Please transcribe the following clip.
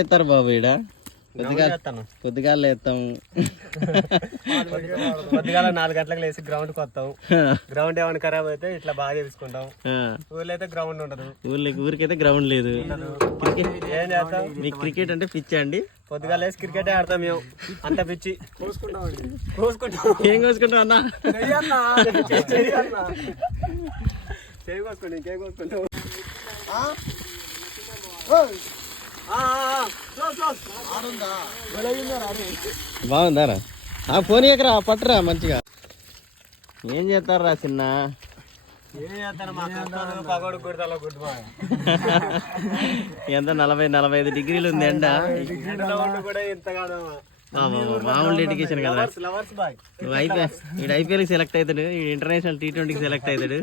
చేస్తారు బాబు ఈడ పొద్దుగాల లేస్తాము. పొద్దుగాల 4 గంటలకు లేచి గ్రౌండ్ కి వస్తాం. గ్రౌండ్ ఏమైనా ఖరాబ్ అయితే ఇట్లా బాగా చేసుకుంటాం. ఊర్లో అయితే గ్రౌండ్ ఉండదు. ఊరికైతే గ్రౌండ్ లేదు. ఏం చేస్తాం? మీకు క్రికెట్ అంటే పిచ్చి అండి? పొద్దుగాల లేచి క్రికెట్ ఆడతాం మేము. అంత పిచ్చి. కోసుకుంటాం. ఏం కోసుకుంటాం అన్న? చేయి కోసుకుంటాం. ఇంకేం కోసుకుంటాం? బాగుందారా? ఫోన్ ఎక్కరా పట్టురా మంచిగా. ఏం చేస్తారా చిన్న? ఎంత 40-45 డిగ్రీలు ఉంది ఎండ. మామూలు డెడికేషన్ కదా. నువ్వు IPL సెలెక్ట్ అవుతాడు, ఇంటర్నేషనల్ T20 సెలెక్ట్ అవుతాడు.